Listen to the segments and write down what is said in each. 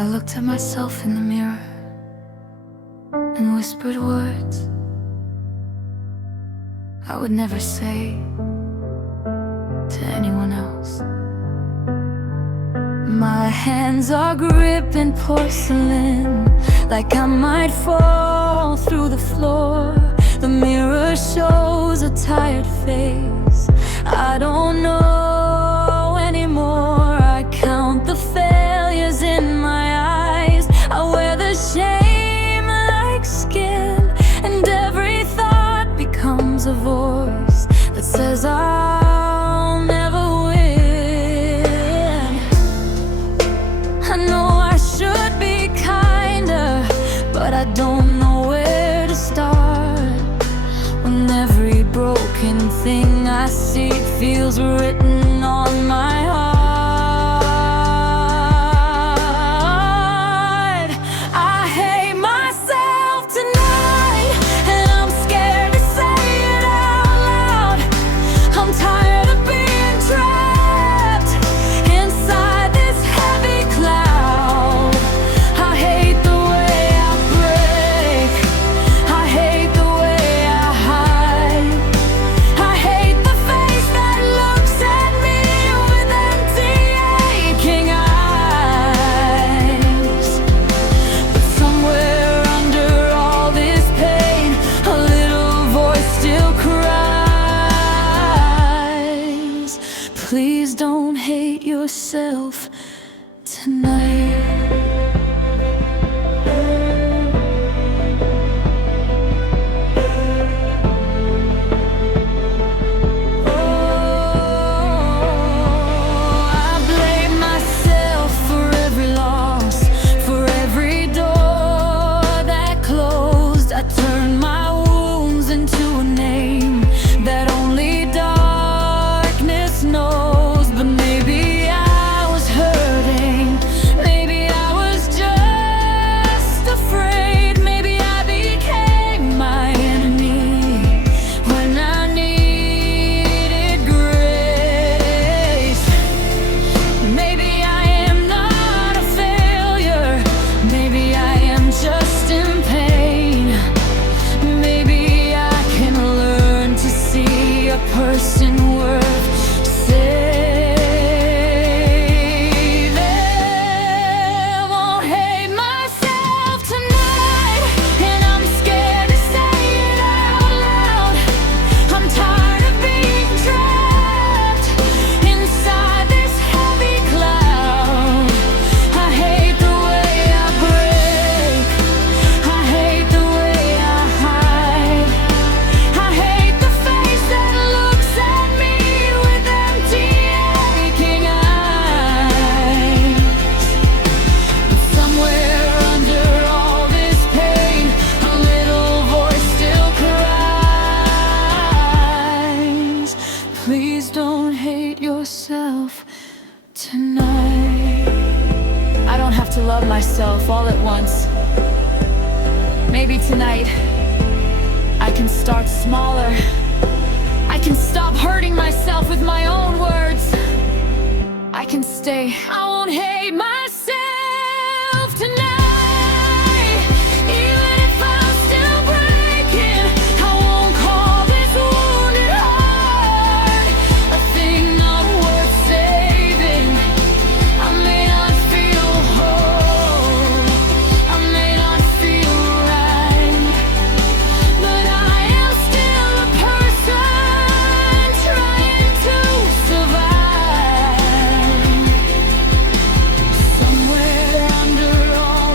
I looked at myself in the mirror and whispered words I would never say to anyone else. My hands are gripping porcelain, like I might fall through the floor. The mirror shows a tired face. I don't know anymore. I count the failures in my eyes. I wear the shame like skin, and every thought becomes a voice that says I'll never win. I know I should be kinder, but I don't know where to start. When every broken thing I see feels written on my heart. I hate myself tonight, and I'm scared to say it out loud. I'm tired of being trapped inside this heavy cloud. I hate the way I break. I hate the way I hide. I hate the face that looks at me with empty, aching eyes. But somewhere under all this pain, a little voice still cries. Please don't hate yourself tonight. I blame myself for every loss, for every door that closed. I turned my wounds into a name that only darkness knows. But maybe I was hurting, maybe I was just afraid. Maybe I became my enemy when I needed grace. Maybe I am not a failure, maybe I am just in pain. Maybe I can learn to see a person worth saving. Won't hate myself tonight, and I'm scared to say it out loud. I'm tired of being trapped inside this heavy cloud. I hate the way I break. I hate the way I hide. I hate the face that looks at me with empty, aching eyes. But somewhere under all this pain, a little voice still cries. Please don't hate yourself tonight. I don't have to love myself all at once. Maybe tonight I can start smaller. I can stop hurting myself with my own words. I can stay. I won't hate myself tonight. Even if I'm still breaking, I won't call this wounded heart a thing not worth saving. I may not feel whole, I may not feel right, but I am still a person trying to survive. Somewhere under all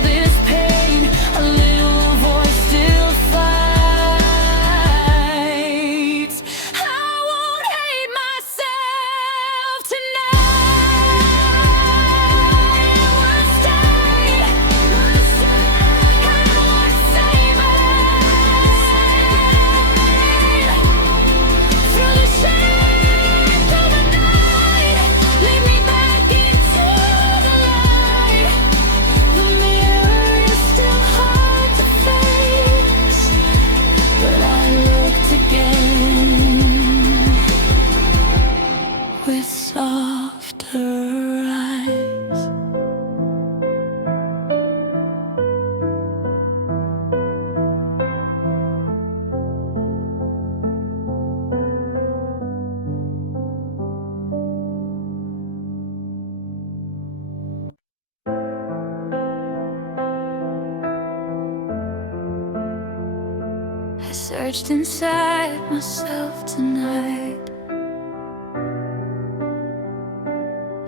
searched inside myself tonight,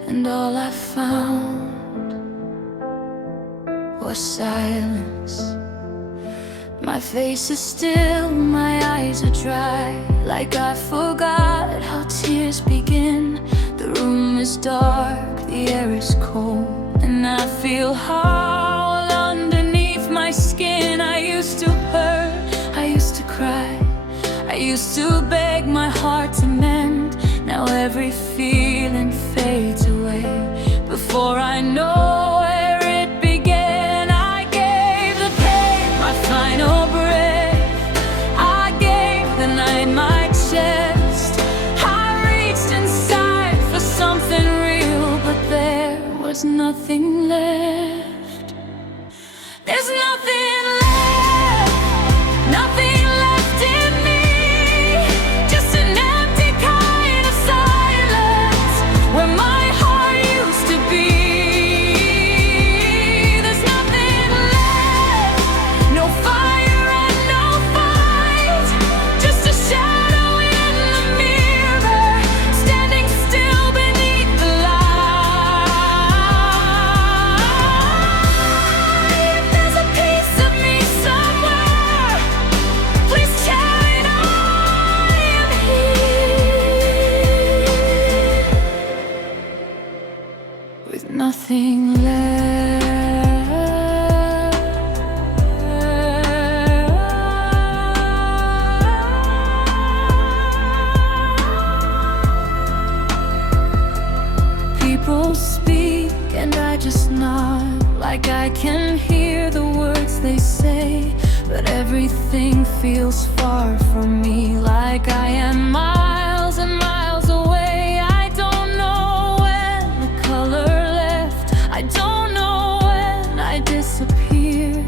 and all I found was silence. My face is still, my eyes are dry, like I forgot how tears begin. The room is dark, the air is cold, and I feel hollow underneath my skin. I used to hurt, I used to cry, I used to beg my heart to mend. Now every feeling fades away before I know where it began. I gave the pain my final breath, I gave the night my chest. I reached inside for something real, but there was nothing left. There's nothing left, nothing left in me, just an empty kind of silence where my heart used to be. There's nothing left, no fire and no fight, just a shadow in the mirror, standing still beneath the light. If there's a piece of me somewhere, please tell it I am here, with nothing left. People speak and I just nod, like I can hear the words they say, but everything feels far from me, like I am miles and miles away. I don't know when the color left, I don't know when I disappeared.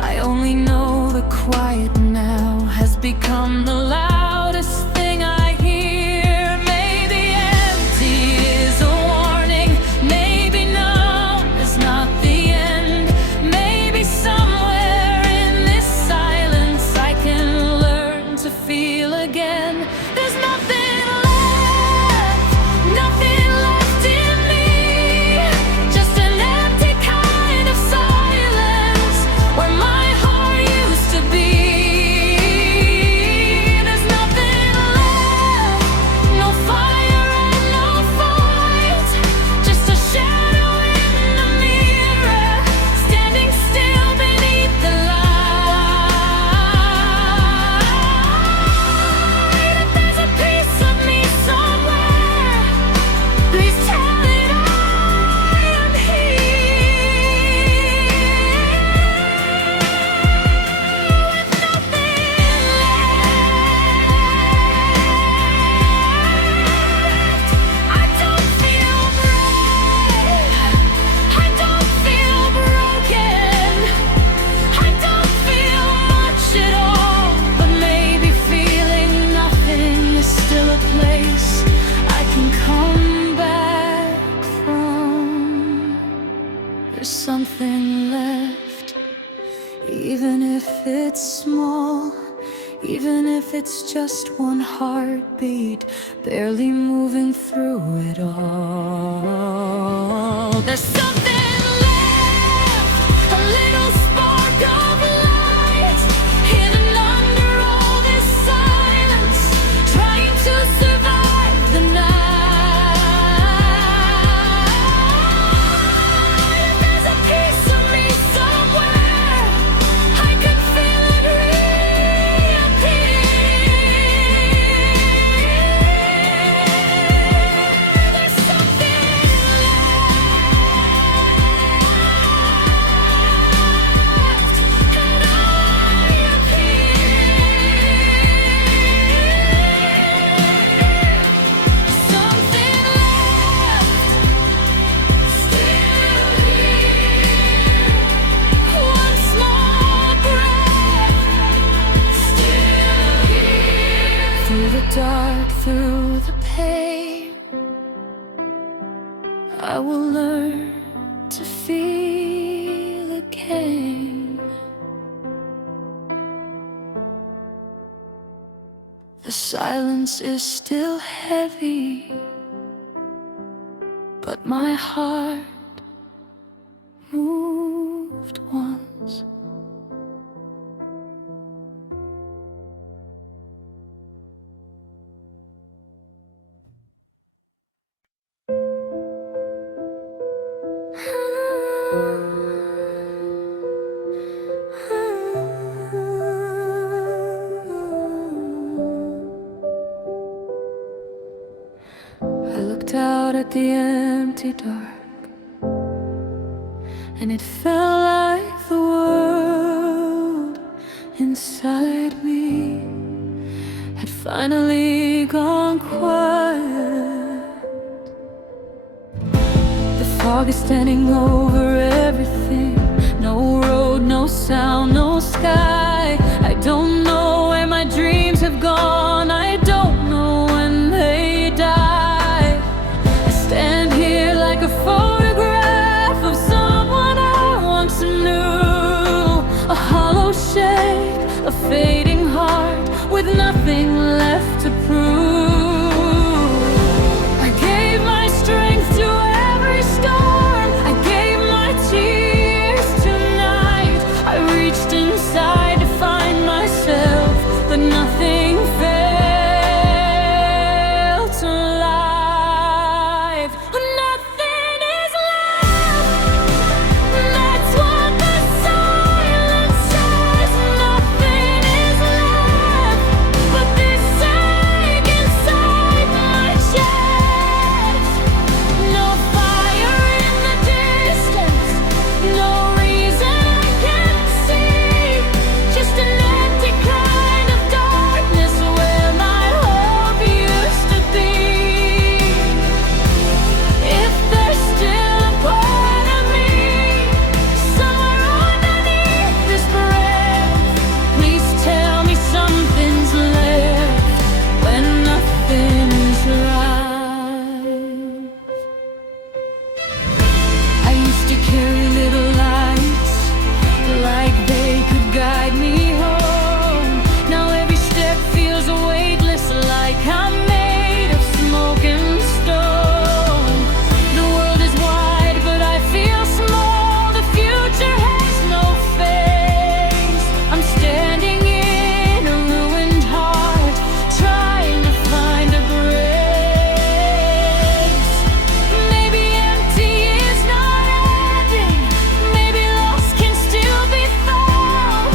I only know the quiet now has become the loudest thing I hear. Maybe empty is a warning, maybe numb is not the end. Maybe somewhere in this silence I can learn to feel again. There's nothing left, nothing left in me, just an empty kind of silence where my heart used to be. There's nothing left, no fire and no fight, just a shadow in the mirror, standing still beneath the light. If there's a piece of me somewhere, please tell it I am here, with nothing left. I don't feel brave, I don't feel broken, I don't feel much at all, but maybe feeling nothing is still a place I can come back from. There's something left, even if it's small, even if it's just one heartbeat, barely moving through it all. There's something left, a little spark of light, hidden under all this silence, trying to survive the night. If there's a piece of me somewhere, I can feel it reappear. There's something left, The silence is still heavy, but my heart moved once. I looked out at the empty dark, and it felt like the world inside me had finally gone quiet. The fog is standing over everything. No road, no sound, no sky. I don't know where my dreams have gone. I don't know when they die. I stand here like a photograph of someone I once knew. A hollow shape, a fading heart with nothing left to prove. I gave my strength to every storm. I gave my tears tonight. I reached inside to find myself, but nothing felt alive. Nothing is left. That's what the silence says. Nothing is left but this ache inside my chest. No fire in the distance, no reason I can't see. Just an empty kind of darkness where my hope used to be. If there's still a part of me somewhere underneath this breath, please tell me something's left when nothing is right. I used to carry little lights like they could guide me home. Now every step feels weightless, like I'm made of smoke and stone. The world is wide, but I feel small. The future has no face. I'm standing in a ruined heart, trying to find a grace. Maybe empty is not ending. Maybe loss can still be found.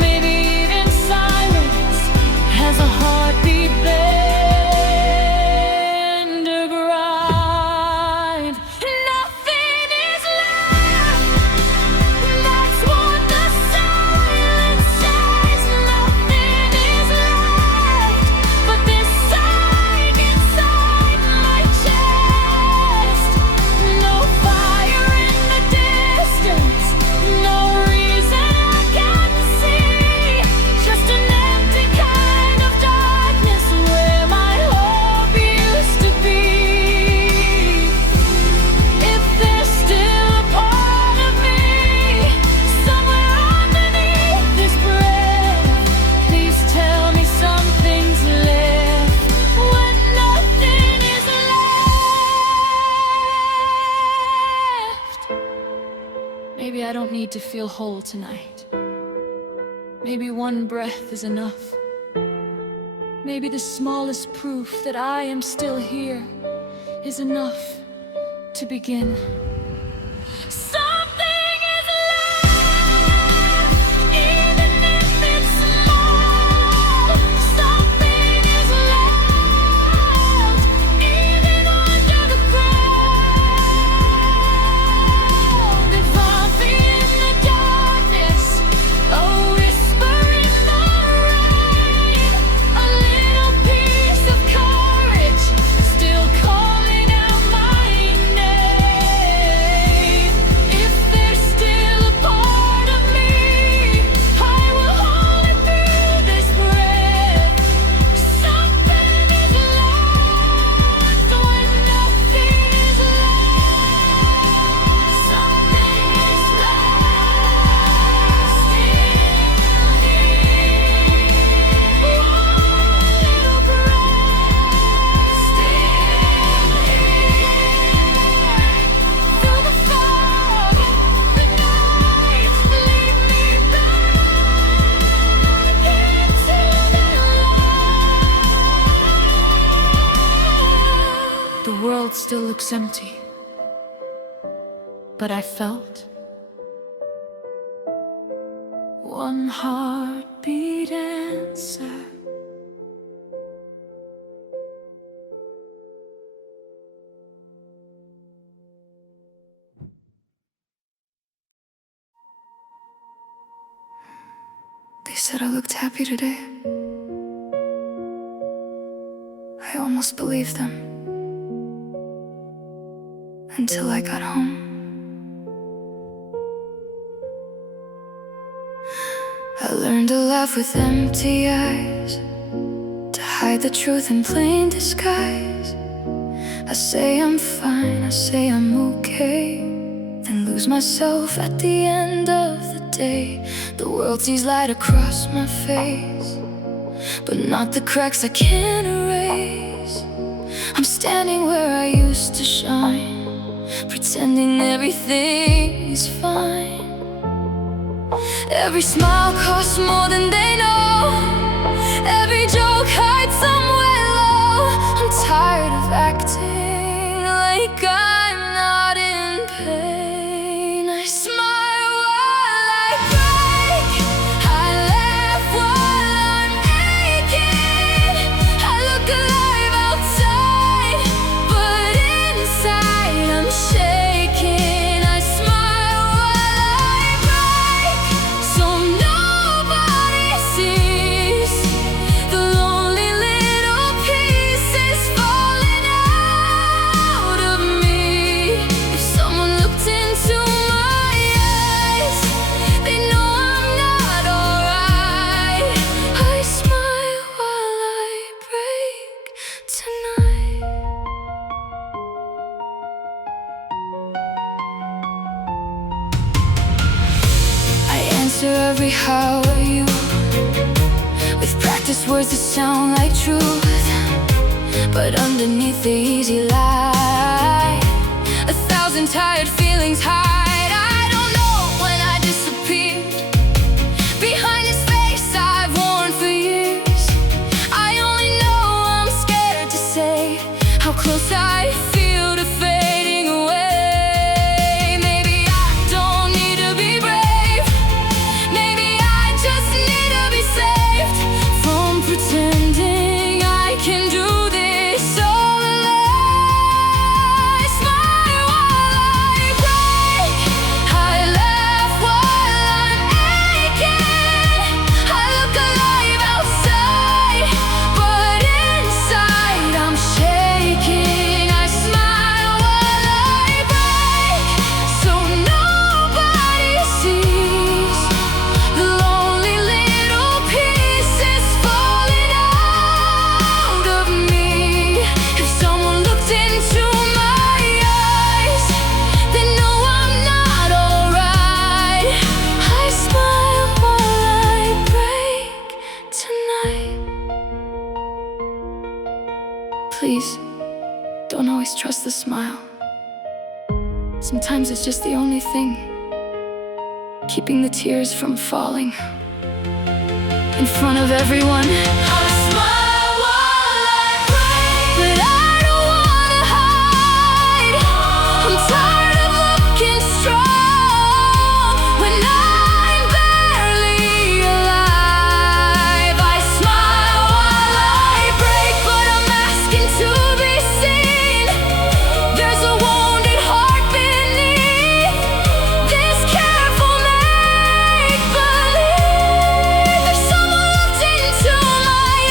Maybe even silence has a heartbeat bend or grind. Nothing is left. That's what the silence says. Nothing is left but this ache inside my chest. No fire in the distance, no reason I can't see. Just an empty kind of darkness where my hope used to be. If there's still a part of me somewhere underneath this breath, please tell me something's left when nothing is left. Maybe I don't need to feel whole tonight. Maybe one breath is enough. Maybe the smallest proof that I am still here is enough to begin. Something is left, even if it's small. Something is left, even under the ground. If I feel in the darkness, a whisper in the rain, a little piece of courage still calling out my name. looks empty, but I felt one heartbeat answer. They said I looked happy today. I almost believed them until I got home. I learned to laugh with empty eyes, to hide the truth in plain disguise. I say I'm fine, I say I'm okay, then lose myself at the end of the day. The world sees light across my face, but not the cracks I can't erase. I'm standing where I used to shine, pretending everything is fine. Every smile costs more than they know, every joke hides somewhere low. I'm tired of acting like I'm not in pain. I smile while I break, I laugh while I'm aching. I look alive outside, but inside I'm shaking. I smile while I break, so nobody sees the lonely little pieces falling out of me. If someone looked into my eyes, they know I'm not alright. I smile while I break tonight. I answer every how are you with practice words that sound like truth, but underneath the easy lie, 1,000 tired feelings hide. I don't know when I disappeared behind this face I've worn for years. I only know I'm scared to say how close I feel to fading away. Maybe I don't need to be brave, maybe I just need to be saved from pretending I can do this all alone. I smile while I break, I laugh while I'm aching. I look alive outside, but inside I'm shaking. I smile while I break, so nobody sees the lonely little pieces falling out of me. If someone looked into my eyes, they know I'm not alright. I smile while I break tonight. Please, don't always trust the smile. Sometimes it's just the only thing keeping the tears from falling in front of everyone. I smile while I break, but I don't wanna hide. I'm tired of looking strong when I'm barely alive. I smile while I break, but I'm asking to be seen. There's a wounded heart beneath this careful make-believe. If someone looked into my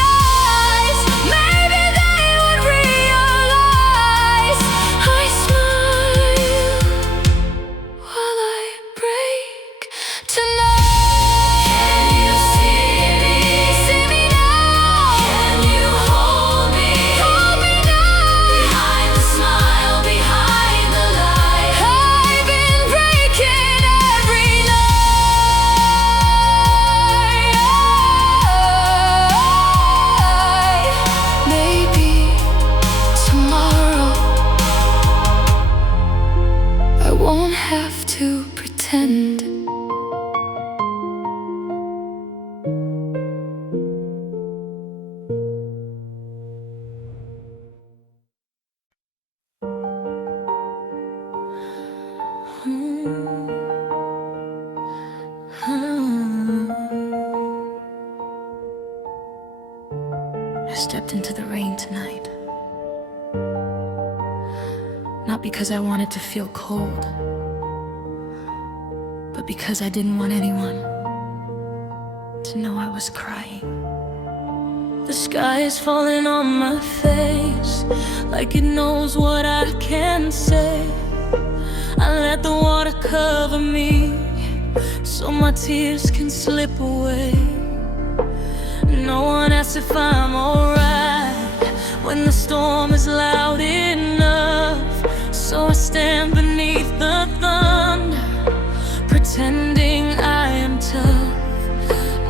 stepped into the rain tonight. Not because I wanted to feel cold, but because I didn't want anyone to know I was crying. The sky is falling on my face, like it knows what I can say. I let the water cover me, so my tears can slip away. No one asks if I'm alright when the storm is loud enough. So I stand beneath the thunder, pretending I am tough.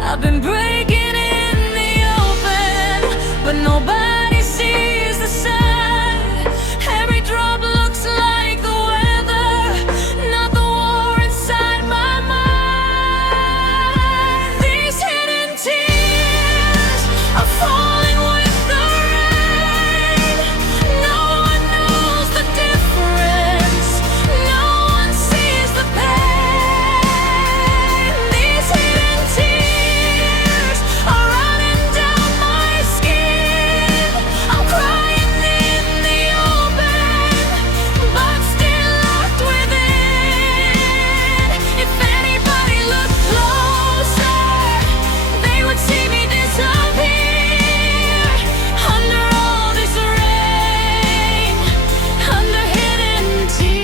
I've been breaking in the open, but nobody sees the sun. Every drop looks like the weather, not the war inside my mind. These hidden tears are falling with the rain. No one knows the difference, no one sees the pain. These hidden tears are running down my skin. I'm crying in the open, but still locked within. If anybody looked closer, they would see me disappear under all this rain, under hidden tears.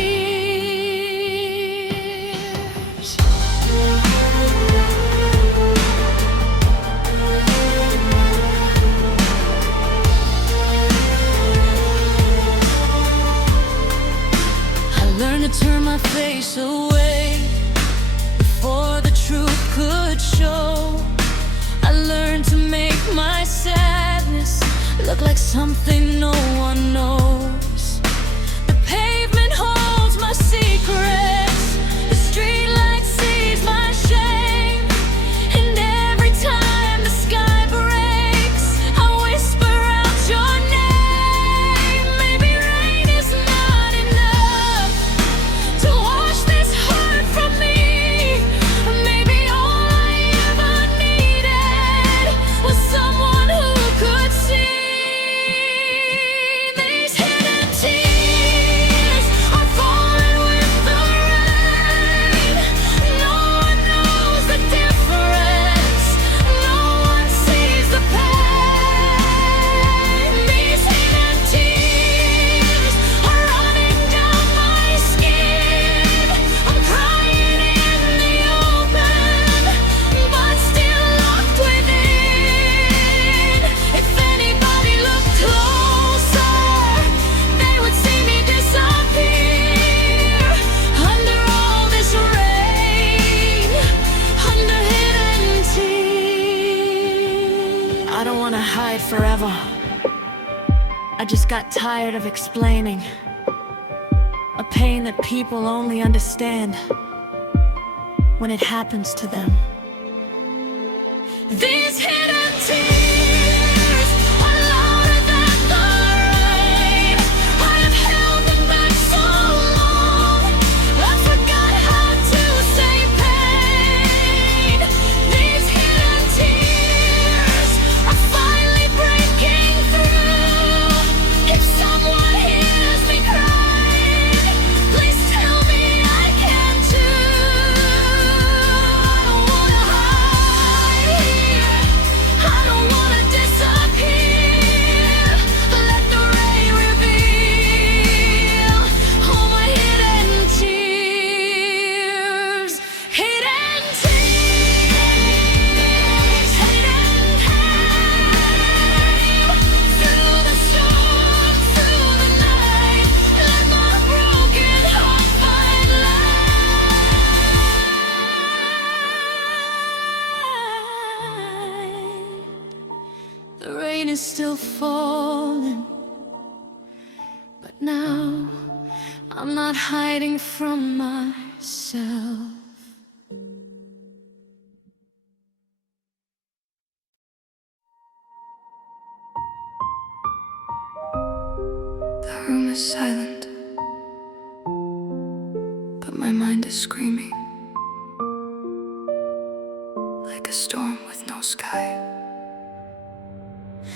I learned to turn my face away before the truth could show. I learned to make my sadness look like something no one knows. The pavement holds my secrets, the streetlight sees my shame. And every time the sky breaks, I whisper out your name. Maybe rain is not enough to wash this heart from me. Maybe all I ever needed was someone who could see. These hidden tears are falling with the rain. No one knows the difference, no one sees the pain. These hidden tears are running down my skin. I'm crying in the open, but still locked within. If anybody looked closer, they would see me disappear under all this rain, under hidden tears. I don't want to hide forever. I just got tired of explaining a pain that people only understand when it happens to them. These hidden tears are louder than the rain. I have held them back so long, I forgot how to say pain. These hidden tears are finally breaking through. If someone hears me crying, please tell me I can too. I don't wanna hide here, I don't wanna disappear. Let the rain reveal all my hidden tears. Hidden tears, hidden pain. Through the storm, through the night, let my broken heart find light. The rain is still falling, but now I'm not hiding from myself. The room is silent, but my mind is screaming like a storm with no sky.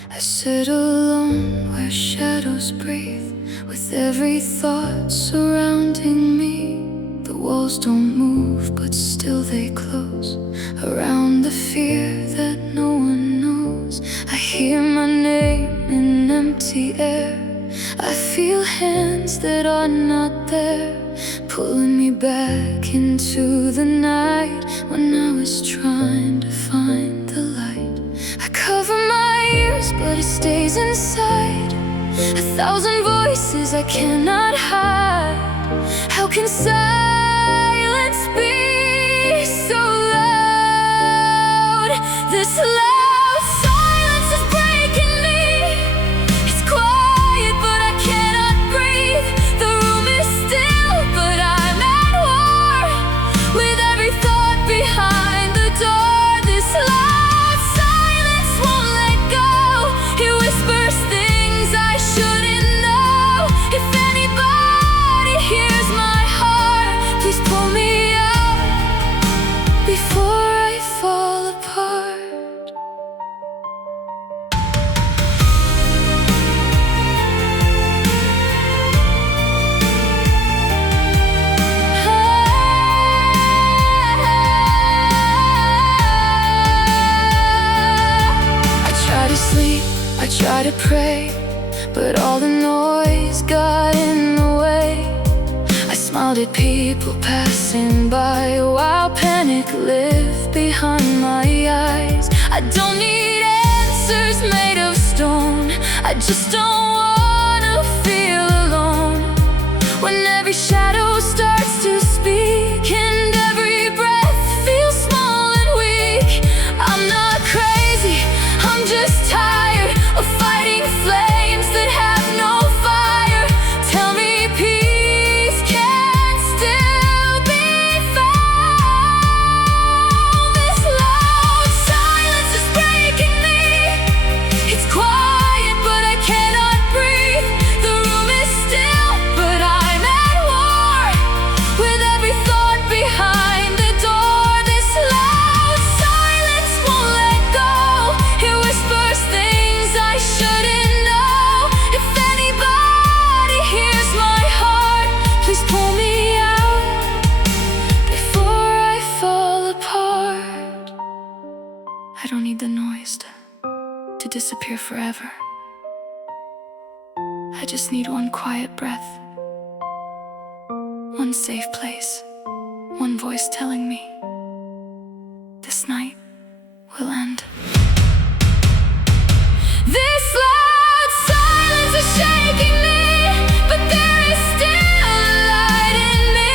I sit alone where shadows breathe, with every thought surrounding me. The walls don't move, but still they close around the fear that no one knows. I hear my name in empty air. I feel hands that are not there, pulling me back into the night when I was trying to find the light. I cover my ears, but it stays inside. 1,000 voices I cannot hide. How can silence be so loud? This loud silence is breaking me. It's quiet, but I cannot breathe. The room is still, but I'm at war with every thought behind the door. This loud silence won't let go. It whispers things I shouldn't know. If anybody hears my heart, please pull me out before I fall apart. I try to sleep, I try to pray, but all the noise got in the way. I smiled at people passing by while panic lived behind my eyes. I don't need answers made of stone. I just don't wanna feel alone. When every shadow starts to speak and every breath feels small and weak. I'm not crazy, I'm just tired of fighting flames that have no fire. Tell me peace can still be found. This loud silence is breaking me. It's quiet, but I cannot breathe. The room is still, but I'm at war with every thought behind the door. This loud silence won't let go. It whispers things I shouldn't know. If anybody hears my heart, please pull me out before I fall apart. I don't need the noise to disappear forever. I just need one quiet breath, one safe place, one voice telling me this night will end. This loud silence is shaking me, but there is still a light in me.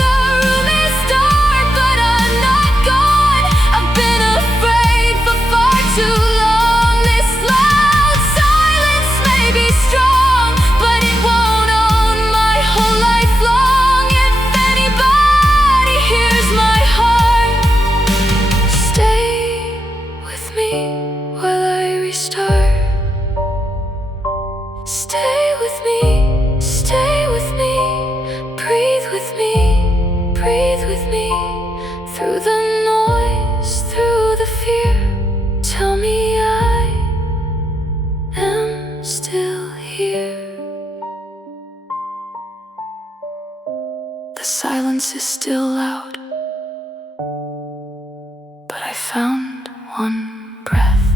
The room is dark, but I'm not gone. I've been afraid for far too long. This loud silence may be strong, but it won't own my whole life long. If anybody hears my heart, stay with me while I restart. Stay with me, breathe with me, breathe with me. Through the noise, through the fear, tell me I am still here. The silence is still loud, but I found one breath.